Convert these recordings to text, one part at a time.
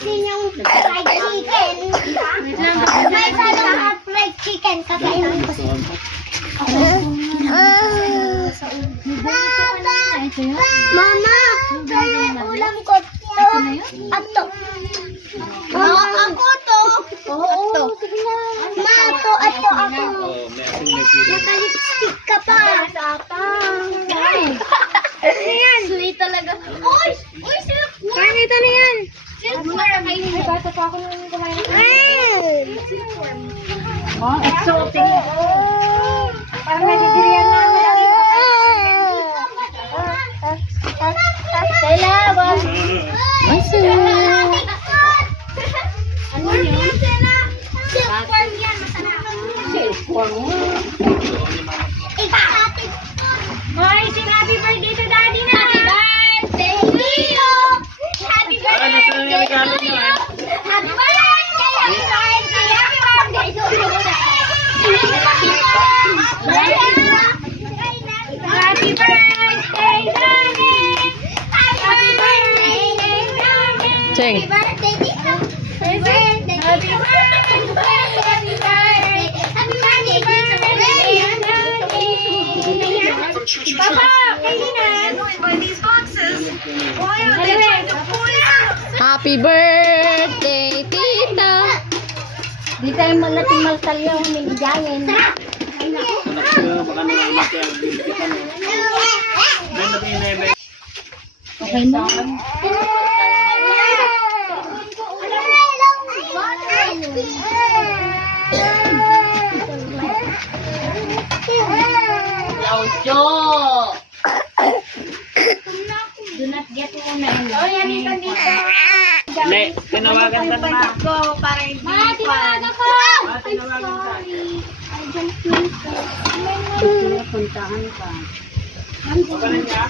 yung fried chicken. May sarap fried chicken. Kakainin ko siya. Mama, ulam ko. Ato. Ako to. Oo, sige na. Ma, ato ako. Naka-lipstick ka pa. Sweet talaga. Uy, silap mo. Ito na yan. Silap mo. Ay, bata pa ako nung kumain. Oh, Exotic. Parang nagigirian na ako lagi. Sela, ba? Ano yun? Silkworm yan. Silkworm? Exotic. Hoy, sing happy birthday to daddy na. Happy birthday, Leo! Happy birthday, Leo! Happy birthday! Happy birthday! Happy birthday to Leo! Happy birthday, daddy. Happy birthday, Daddy! Cheng. Happy birthday, Tito! Happy birthday, Tito! Happy birthday! Happy birthday, Tito! Papa, kayo na. Happy birthday, tita. Di tayo malating-maltal yung niligayin. Okay na. Laucho! Do not get muna yun. Oh, yan ito dito. Le, tinawagan ka na. Ko para hindi Ma, tinawagan ko! I'm sorry. puntahan ka. Pagalan niya?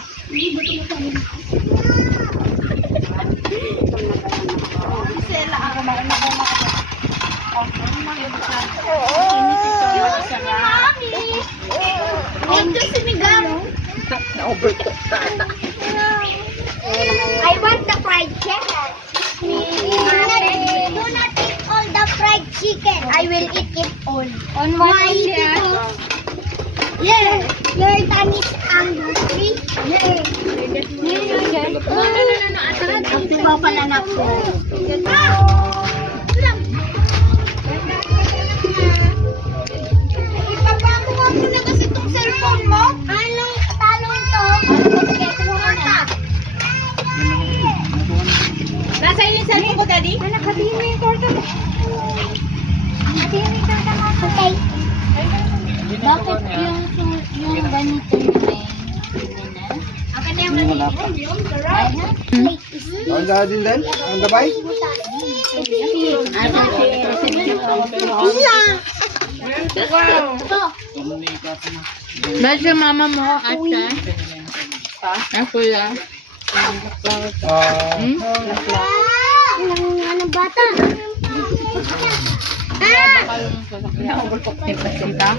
I want the fried chicken. Do not eat all the fried chicken. I will eat it all. On Why eat it all? Yeah. Your tummy is hungry. Yeah. Ang tuwa pala na po. Ipapakuha mo na kasi itong cellphone mo. Anong talong to? Sige, kumuha ka. Nasa iyo yung cellphone ko, daddy? Nakatihin mo yung torta mo. Nakatihin mo yung torta mo. Okay. Bakit yung ganito na Akin na yung ganito. Ay, ha? On the din din? On the bike? Ba't yung mama mo, ate? Ako lang. Anong bata? Tita?